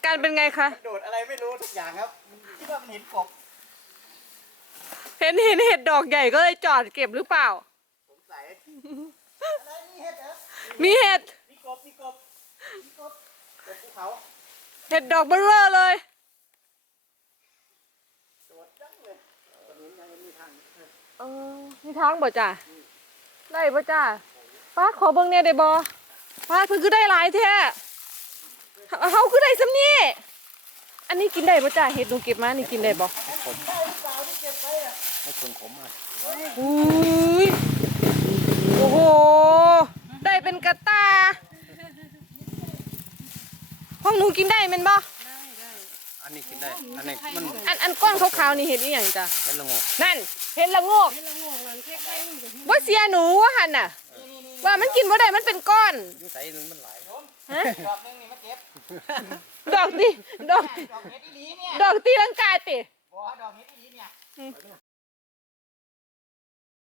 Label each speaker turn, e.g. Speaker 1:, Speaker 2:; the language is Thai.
Speaker 1: การเป็นไงคะ
Speaker 2: โดดอะไรไม่รู้ทุกอย่างครับคิดว่ามันเห็นกบ
Speaker 1: เห็นเห็ดดอกใหญ่ก็เลยจอดเก็บหรือเปล่า
Speaker 2: สงสัยอะไรนี่เห็ดเหรอ
Speaker 1: มีเห็ด
Speaker 2: มีกบกบภูเขา
Speaker 1: เห็ดดอกเบ้อเร่อเลย
Speaker 2: โดดจังเลยตอนนี้ยังมีทาง
Speaker 1: มีทางบ่จ้ะได้บ่จ้ะป้าขอเบิ่งเนี่ยได้บ่ป้าเพิ่นคือได้หลายแท้เฮาคือได้ซ้ำนี่อันนี้กินได้บ่จ้ะเห็ดหนูเก็บมานี่กินได้บ่
Speaker 2: ได้หรือเปล่าที่เก็บไว้อะให้ชนผมอ่ะ
Speaker 1: อุ้ยโอ้โหได้เป็นกระตาห้องหนูกินได้แม่นบ่
Speaker 2: อันนี้กินได้อันนี้มัน
Speaker 1: อันก้อนขาวๆนี่เห็ดอีหยังจ้ะ
Speaker 2: เป็นละงก
Speaker 1: นั่นเห็ดละโงกบ่เสียหนูว่าหั่นน่ะว่ามันกินบ่ได้มันเป็นก้อน
Speaker 2: ยุ่งใส่มันหลาย
Speaker 1: ฮะ
Speaker 2: ดอกนึงนี่มาเก็บ
Speaker 1: ดอกตีดอก
Speaker 2: ดอกเห็ดอีหลีเนี่ย
Speaker 1: ดอกตีลังกาติ
Speaker 2: บอกว่าดอกเห็ดอีหลีเนี่ย